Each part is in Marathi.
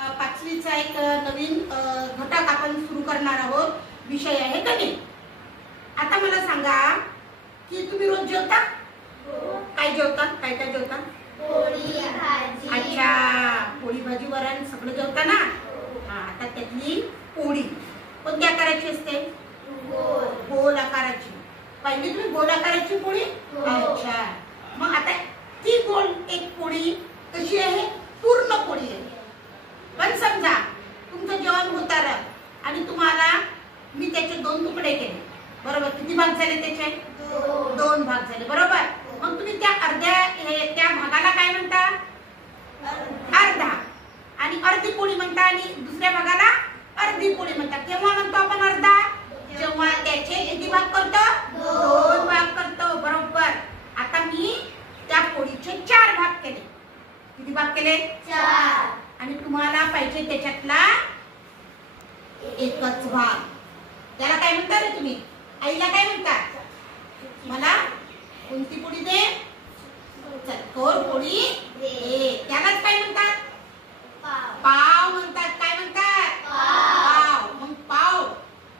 पाचवीचा एक नवीन घटक आपण सुरू करणार आहोत. विषय आहे गणित. आता मला सांगा की तुम्ही रोज जेवता? काय जेवता? काय काय जेवता? पोळी भाजी. अच्छा, पोळी भाजी वरण सगळं जेवता ना? हा, आता त्यातली पोळी कोणत्या आकाराची असते? गोल आकाराची. पहिली तुम्ही गोल आकाराची पोळी. अच्छा, मग आता ती गोल एक पोळी कशी आहे? पूर्ण पोळी आहे. पण समजा तुमचं जेवण होत आलं आणि तुम्हाला मी त्याचे दोन तुकडे केले, बरोबर? किती भाग झाले त्याचे? दोन भाग झाले, बरोबर? मग तुम्ही त्या त्या भागाला काय म्हणता? अर्धा. आणि अर्धी पोळी म्हणता आणि दुसऱ्या भागाला अर्धी पोळी म्हणता. केव्हा म्हणतो आपण अर्धा? जेव्हा त्याचे किती भाग करतो? दोन भाग करतो, बरोबर? आता मी त्या पोळीचे 4 भाग केले. किती भाग केले? 4. आणि तुम्हाला पाहिजे त्याच्यातला एकच भाग. त्याला काय म्हणता रे तुम्ही? आईला काय म्हणतात? मला कोणती पोळी दे? चतकोर पोळी दे. त्यालाच काय म्हणतात? पाव म्हणतात. काय म्हणतात? पाव. मग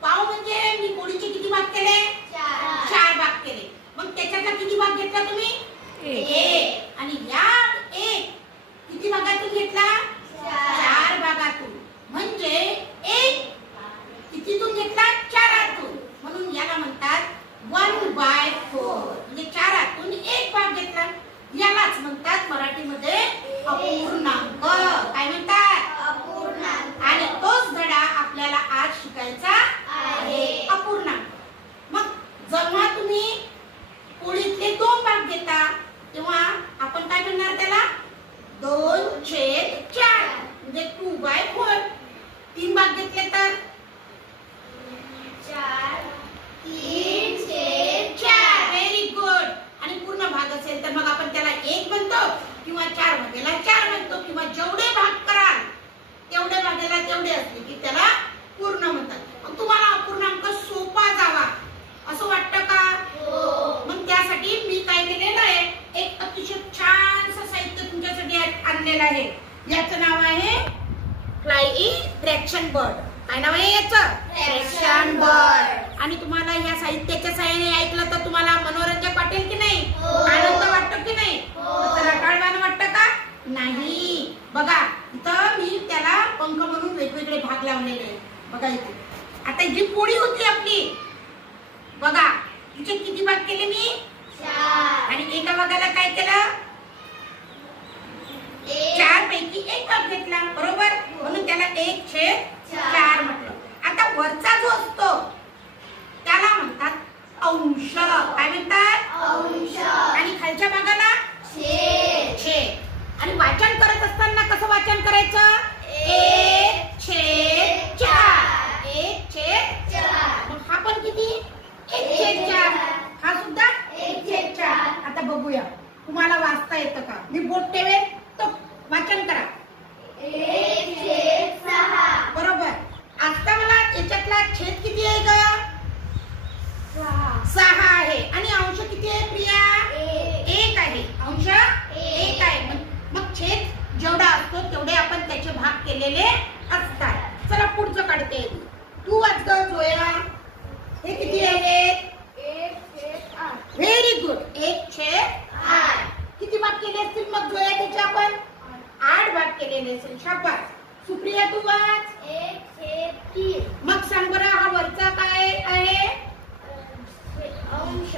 पाव म्हणजे मी पोळीचे किती भाग केले? 4 भाग केले. मग त्याच्यातला किती भाग घेतला तुम्ही? 1. आणि या 1 किती भागातून घेतला? 4 भागातून. म्हणजे 1 कितीतून घेतला? 4तून. म्हणून याला म्हणतात 1/4. म्हणजे 4तून 1 भाग घेतला. यालाच म्हणतात मराठीमध्ये अपूर्णांक. काय म्हणतात? अपूर्णांक. आणि तोच धडा आपल्याला आज शिकायचा आहे, अपूर्णांक. मग जेव्हा तुम्ही पोळीतले 2 भाग घेता तेव्हा आपण काय म्हणणार त्याला? 2/4 म्हणजे 2/4. 3 भाग घेतले तर 3/4. Very good. आणि पूर्ण भाग असेल तर मग आपण त्याला 1 म्हणतो किंवा 4 भागाला 4 म्हणतो किंवा जेवढे भाग कराल तेवढे भागाला तेवढे असले की त्याला पूर्ण म्हणतात. मग तुम्हाला अपूर्णांक सोपा जावा असं वाटतं का? मग त्यासाठी मी काय केलेलं आहे, एक अतिशय छानसं साहित्य तुमच्यासाठी आणलेलं आहे. याचं नाव आहे फ्रॅक्शन बोर्ड. काय नाव आहे याचं? Fraction board. आणि तुम्हाला या साहित्याच्या सहाय्याने ऐकलं तर तुम्हाला मनोरंजक वाटेल की नाही? आनंद वाटतो की नाही? रटाळवाणं वाटतं का? नाही. बघा इथं मी त्याला पंख म्हणून वेगवेगळे भाग लावलेले आहेत. बघा इथे आता जी पोळी होती आपली, बघा तिचे किती भाग केले मी? 4. आणि एका भागाला काय केलं? 4 पैकी 1 भाग घेतला, बरोबर? म्हणून त्याला 1/4 म्हटलं. आता वरचा जो असतो त्याला म्हणतात अंश. काय म्हणतात? अंश. आणि खालच्या भागाला छेद. आणि वाचन करत असताना कसं वाचन करायचं? 1/4. 1/4. मग हा पण किती? 1/4. हा सुद्धा 1/4. आता बघूया तुम्हाला वाचता येतं का? मी बोट ठेवेल तो वाचन करा. 1/6. बरोबर. आता मला याच्यातला छेद किती आहे ग? 6 आहे. आणि अंश किती आहे प्रिया? 1 आहे. अंश 1 आहे. मग छेद जेवढा असतो तेवढे आपण त्याचे भाग केलेले असतात. चला पुढचं काढते. तू वाच ग जोया. हे किती आहेत? 1/8. Very good. 1/8. किती भाग केले असतील मग जोया त्याचे? आपण 8 भाग केलेले असेल. शाबास. सुप्रिया तू वाच. 1/3. मग सांग बरं हा वरचा काय आहे? अंश.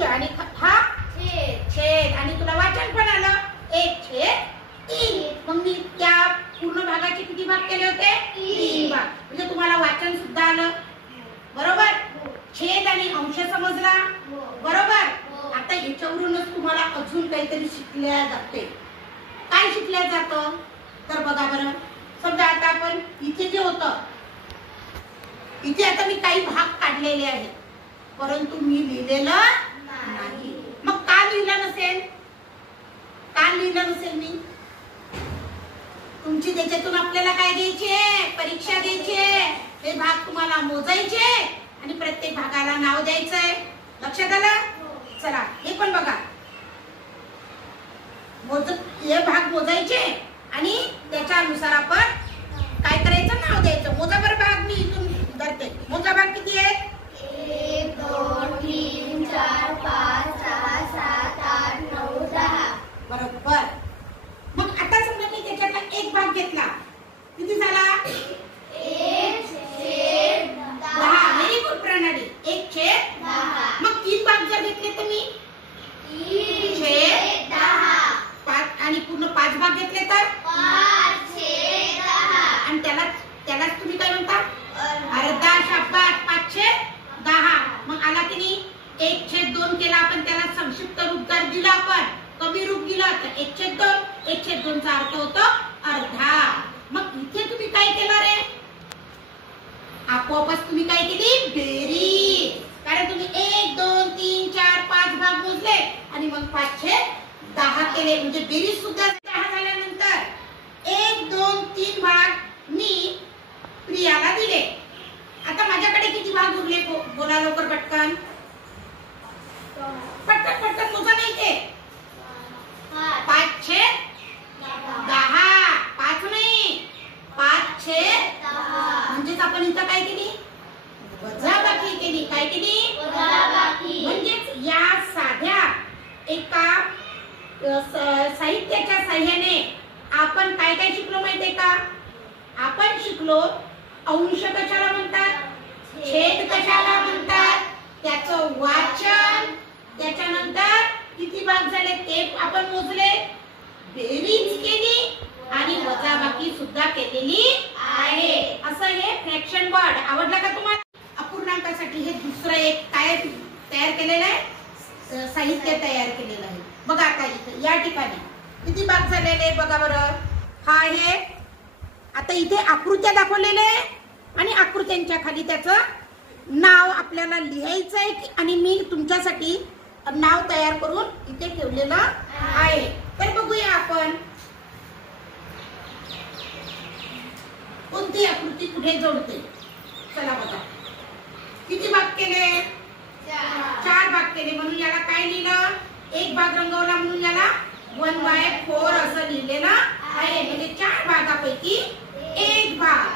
आणि हा छेद. आणि तुला वाचन पण आलं 1/3. मग मी त्या पूर्ण भागाचे किती भाग केले होते? 3 भाग. म्हणजे तुम्हाला वाचन सुद्धा आलं, बरोबर? छेद आणि अंश समजला, बरोबर? आता याच्यावरूनच तुम्हाला अजून काहीतरी शिकल्या जाते. काय शिकल्या जातं तर बघा बरं. समजा आता आपण इथे जे होतं, इथे आता मी काही भाग काढलेले आहेत परंतु मी लिहिलेलं नाही. मग का लिहिलं नसेल? का लिहिलं नसेल मी? तुमची त्याच्यातून आपल्याला काय द्यायचे? परीक्षा द्यायची. हे भाग तुम्हाला मोजायचे आणि प्रत्येक भागाला नाव द्यायचंय. लक्षात आलं? चला हे पण बघा. हे भाग मोजायचे आणि त्याच्यानुसार आपण 1/2 चा अर्थ होतो अर्धा. मग इथे तुम्ही काय केलं रे? आपोआपच तुम्ही काय केली? बेरीज. कारण तुम्ही 1 2 3 4 5 भाग मोजले आणि मग 5/10 केले. म्हणजे बेरीज सुद्धा 10 झाल्यानंतर 1 2 3 भाग मी प्रियाला दिले. आता माझ्याकडे किती भाग उरले? बोला लवकर पटकन. पटकन पटकन मोजा. नाही ते 5/10. 5 नाही 5/10. म्हणजेच आपण इथं काय केली? वजाबाकी केली. काय केली? वजाबाकी. म्हणजेच या साध्या एका साहित्याच्या साह्याने आपण काय काय शिकलो माहितीये का? आपण शिकलो अंश कशाला म्हणतात, छेद कशाला म्हणतात, त्याचं वाचन, त्याच्यानंतर किती भाग झाले ते आपण मोजले, बेरीज केली आणि वजाबाकी सुद्धा केलेली आहे. असं हे फ्रॅक्शन वर्ड. आवडलं का तुम्हाला? अपूर्णांकासाठी हे दुसरं एक काय तयार केलेलं आहे? साहित्य तयार केलेलं आहे. बघा आता इथे या ठिकाणी किती भाग झालेले बघा बरं. हा आहे. आता इथे आकृत्या दाखवलेल्या आहे आणि आकृत्यांच्या खाली त्याचं नाव आपल्याला लिहायचं आहे आणि मी तुमच्यासाठी नाव तयार करून इथे ठेवलेलं आहे. तर बघूया आपण कोणती आकृती कुठे जोडते. चला बघा. किती भाग केले? 4 भाग केले. म्हणून याला काय लिहिलं? एक भाग रंगवला म्हणून याला 1/4 असं लिहिलेलं आहे. म्हणजे 4 भागापैकी एक भाग.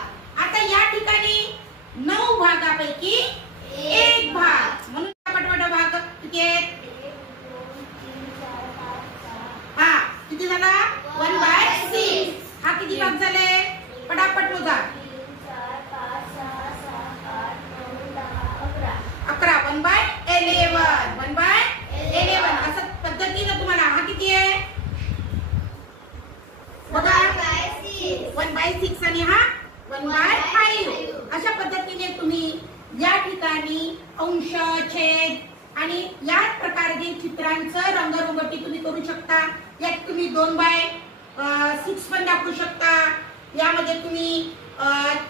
आता या ठिकाणी 9 भागापैकी एक भाग. म्हणून पटपट भाग किती आहेत? हा किती झाला? 1/6. हा किती भाग झाले? पटापट मोजा. 11. 1/11. 1/11 असं पद्धतीने तुम्हाला. हा किती आहे? बघा 1/6 आणि हा 1/5. अशा पद्धतीने तुम्ही या ठिकाणी अंश, छेद आणि याच प्रकारे चित्रांचं रंगरंगोटी तुम्ही करू शकता. यात तुम्ही 2/6 पण दाखवू शकता. यामध्ये तुम्ही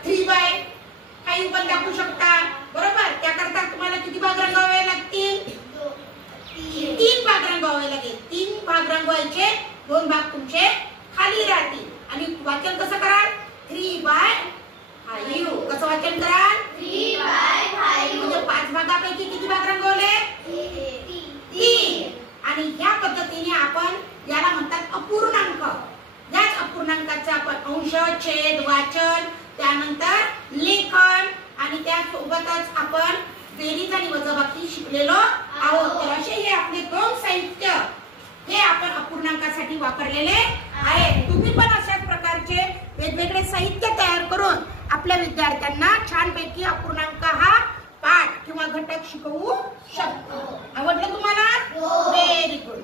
3/5 पण दाखवू शकता. बरोबर. त्याकरता तुम्हाला किती भाग रंगवावे लागतील? 3 भाग रंगवावे लागेल. 3 भाग रंगवायचे. 2 भाग तुमचे खाली राहतील. आणि वाचन कसं कराल? 3/5. कसं वाचन कराल? 3/5. म्हणजे 5 भागापैकी किती भाग रंगवले? 3. आणि ह्या पद्धतीने आपण याला म्हणतात अपूर्णांक. याच अपूर्णांकाचे आपण अंश, छेद, वाचन, त्यानंतर लेखन आणि त्यासोबतच आपण बेरीज आणि वजाबाकी शिकलेलो आहोत. तर असे हे आपले 2 साहित्य हे आपण अपूर्णांकासाठी वापरलेले आहे. तुम्ही पण अशाच प्रकारचे वेगवेगळे साहित्य तयार करून आपल्या विद्यार्थ्यांना छानपैकी अपूर्णांक हा पाठ किंवा घटक शिकवू शकतो. आवडलं तुम्हाला? Very good.